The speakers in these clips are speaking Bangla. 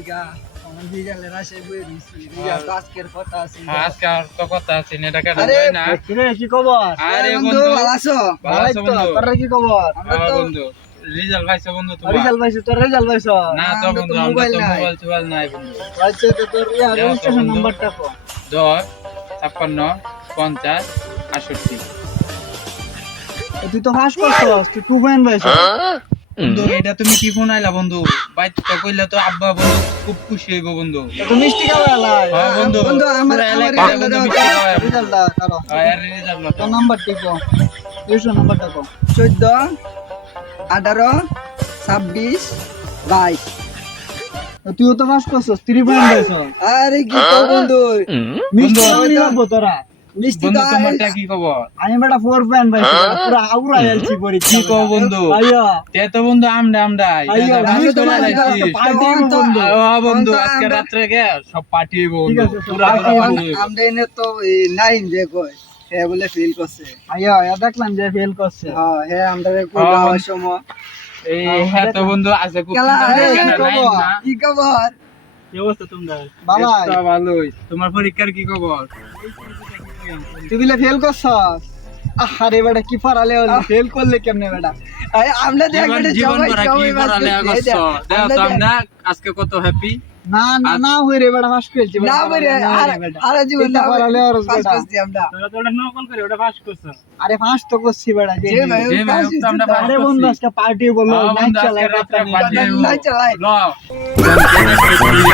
লিগা আমার বিকালের আসে বই দিছি আজকের কথা আছে আজকে আর তো কথা আছে এটা কেন আরে না কিরে কি খবর? আরে বন্ধু বন্ধু ভালো আছো ভালো আছো বন্ধু তোর কি খবর? আমরা তো বন্ধু রিজাল্ট পাইছো বন্ধু তোমার রেজাল্ট পাইছিস? তোর রেজাল্ট পাইছো? না তো আমরা তো বন্ধু আমরা মোবাইল তো নাই। মোবাইল টোবাইল নাই বন্ধু আচ্ছা তো তোর রেজিস্ট্রেশন বন্ধু। নাম্বারটা কো? 10 56 50 68 তুই তো ফাঁস করছস, তুই 2 পয়েন্ট পাইছিস। বন্ধু এটা তুমি কি ফোন আইলা বন্ধু বাইতে কইলা তো আব্বা বন্ধু খুব খুশি হইব বন্ধু তো মিষ্টি খাওয়া লাই। হ্যাঁ বন্ধু বন্ধু, আমার পুরা আমার এলাকায় রেজাল্ট বন্ধু দাও, মিষ্টি খাওয়ায়। রেজাল্টটা করো। আর রেজাল্ট না তোর নাম্বারটি কো? রেজিস্ট্রেশন নাম্বারটা কো? 14 18 26 22 তুইও তো ফাঁস করছস, 3 পয়েন্ট পাইছস। আরে কি তো বন্ধু মিষ্টি বন্ধু, খাওয়ানি লাগবো তোরা। মিষ্টি বন্ধু তো তোমারটা কি খবর আমি বেটা 4 পয়েন্ট পাইছি, পুরা আউরা গেলছি পরীক্ষা। কি কও বন্ধু আইয়া তে তো বন্ধু আমডা আইয়া ভালো আমি তো করে মানে লাইছিস পার্টি তো- বন্ধু। বন্ধু তো আজকে আমরা- রাত্রে গে সব পার্টি হইব ঠিক বন্ধু আছে, সব পুরা party পুরা হইব। party হইব। আমরা এনে তো নাইন যে কই হে বলে ফিল করছে আইয়া দেখলাম যে ফেল করছে। হ্যাঁ হে আমরা হ্যাঁ, যাওয়ার সময় এই হ্যাঁ তো বন্ধু আছে খুব খেলা, সুন্দর এই, জায়গা, কি নাই খবর? না? কি খবর কি অবস্থা তোমাদের? বাবা এই তো ভালোই তোমার পরীক্ষার কি খবর তুই বলে ফেল করছস? আরে বেটা কি পারালে ফেল করলে কেমনে বেটা? আমরা দেখ জীবন জীবন ভরা কি পড়ালে আগস্ট দেখো তো আমরা আজকে কত হ্যাপি না না না হই রে বেটা ফাঁস করেছি না বলে আর জীবন এটা পড়ালে আর পাস বেটা। করছি আমরা আরে ফাঁস তো করছি বেটা যে যে ভাই যে ভাই, তো আমরা পাস আরে বন্ধু আজকে পার্টি বললো হ্যাঁ, নাইট বন্ধু, চালাই আজকে রাত্রে রাতে party হইব। নাই চালাই। লও।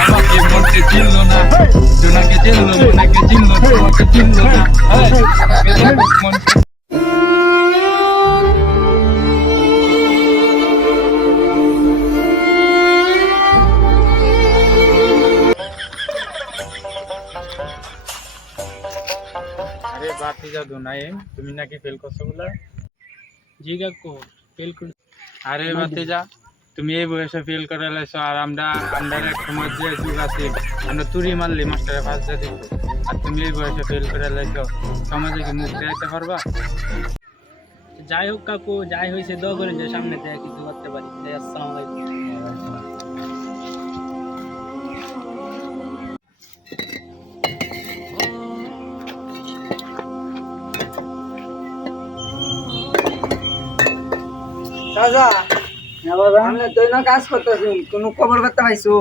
আমাকে মনকে চিনলো না জোনাকে চিনলো মনকে চিনলো তোমাকে চিনলো না এই, মনকে আরে বাতি যাও নাই তুমি নাকি ফেল করছো বলে জি কাকু ফেল করে আরে বাতি যা তুমি এই বয়সে ফেল করে লাইছো আর আমরা আন্ডার এক সময় যে যুগ আছে আমরা তুড়ি মারলি মাস্টারে ফার্স্ট যা দিত আর তুমি এই বয়সে ফেল করে লাইছো সমাজে কি মুখ দেখাতে পারবা যাই হোক কাকু যাই হয়েছে দোয়া করেন যে সামনে থেকে কিছু করতে পারি আসসালামু আলাইকুম দাদা হ্যাঁ বাবা আমরা তো না কাজ করতেছি কোনো খবর করতে পাইছো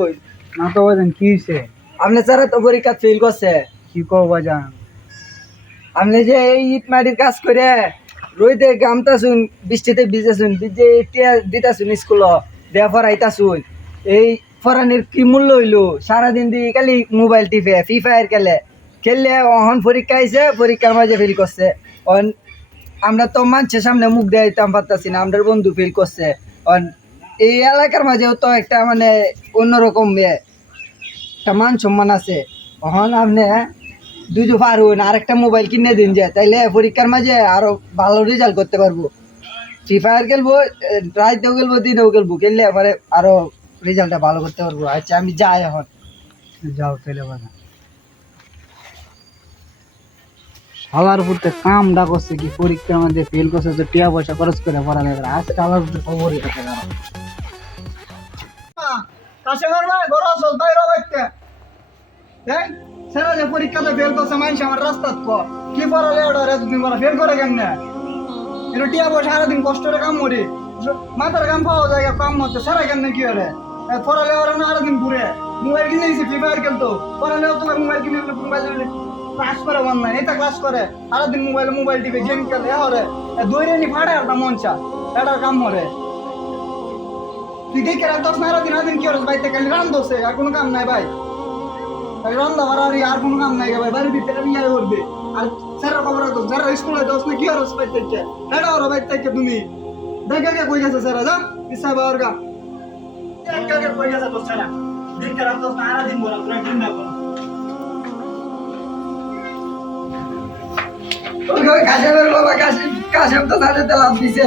না তো বাজান কি হয়েছে আপনি স্যার তো পরীক্ষা ফেল করছে কি কো বাজান আপনি যে এই ইট মাটির কাজ করে রোদে গামতা শুন বৃষ্টিতে ভিজে শুন ভিজে দিতা শুন স্কুল দেয়া ফরাইতা শুন এই ফরানির কি মূল্য হইলো সারাদিন দিয়ে খালি মোবাইল টিপে ফ্রি ফায়ার খেললে অহন পরীক্ষা আইছে পরীক্ষার মাঝে ফেল করছে অন আমরা তো মানুষের সামনে মুখ দিয়ে দিতাম পারতাছি না আমাদের বন্ধু ফেল করছে অন এই এলাকার মাঝেও তো একটা মানে অন্যরকম একটা মান সম্মান আছে অহন আপনি দুজো পার হন আর একটা মোবাইল কিনে দিন যে তাইলে পরীক্ষার মাঝে আরো ভালো রেজাল্ট করতে পারবো ফ্রি ফায়ার খেলবো রাতেও খেলবো দিনেও খেলবো খেললে এবারে আরো রেজাল্টটা ভালো করতে পারবো আচ্ছা আমি যাই এখন যাও তাহলে বাজান শালার পুরতে কামটা করছে কি পরীক্ষার মধ্যে ফেল করছে তো টিয়া পয়সা খরচ করে পড়ালেখা আজকে শালার পুরতে খবরই থাকে না কাছে ঘর ভাই ঘর আসল তাই রাখতে দেখ সেরা যে পরীক্ষাতে ফেল করছে মানুষ আমার রাস্তাত কো কি পড়ালে ওটা রে তুমি বড় ফেল করে কেমনে এটা টিয়া পয়সা সারাদিন কষ্ট করে কাম করি মাথার কাম পাওয়া যায় কাম মতো সেরা কেমনে কি হলে পড়ালে ওরা না সারাদিন ঘুরে মোবাইল কিনে দিয়েছি ফ্রি ফায়ার খেলতো পড়ালেও তোমার মোবাইল কিনে দিলে মোবাইল ক্লাস করে অনলাইন এটা ক্লাস করে সারাদিন মোবাইল টিপে গেম খেলে হরে দৌড়ে নি ফাড়ে আর তা মনসা এটার কাম হরে তুই দেখে রাখতস না দিন কি হরস বাইতে খালি রান দোসে আর কোনো কাম নাই ভাই রান্না বাড়া আর কোনো কাম নাই ভাই বাড়ির ভিতরে নিয়ে করবে আর স্যারের খবর রাখতো যারা স্কুলে দোস না কি হরস বাইতে এটা ওরা বাইতে তুমি দেখে কে কই গেছে স্যার যা ইসা বাবার গা কে কই গেছে তো স্যার দেখে রাখতস না দিন বলা পুরো দিন না বলা কাশেমের বাবা কাশেম তো তাদের লাভ দিছে